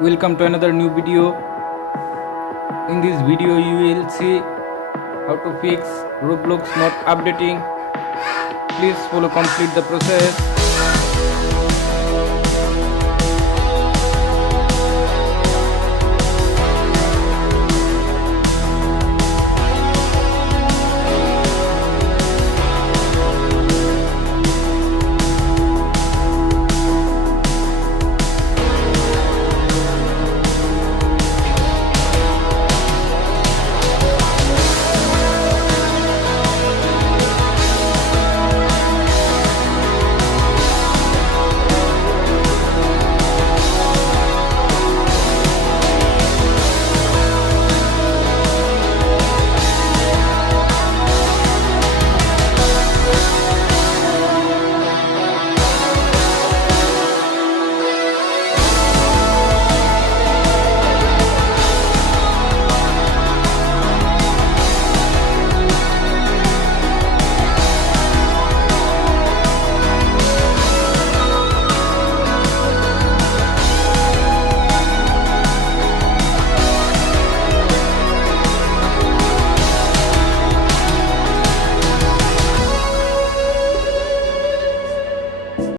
Welcome to another new video. In this video you will see how to fix Roblox not updating. Please follow complete the process.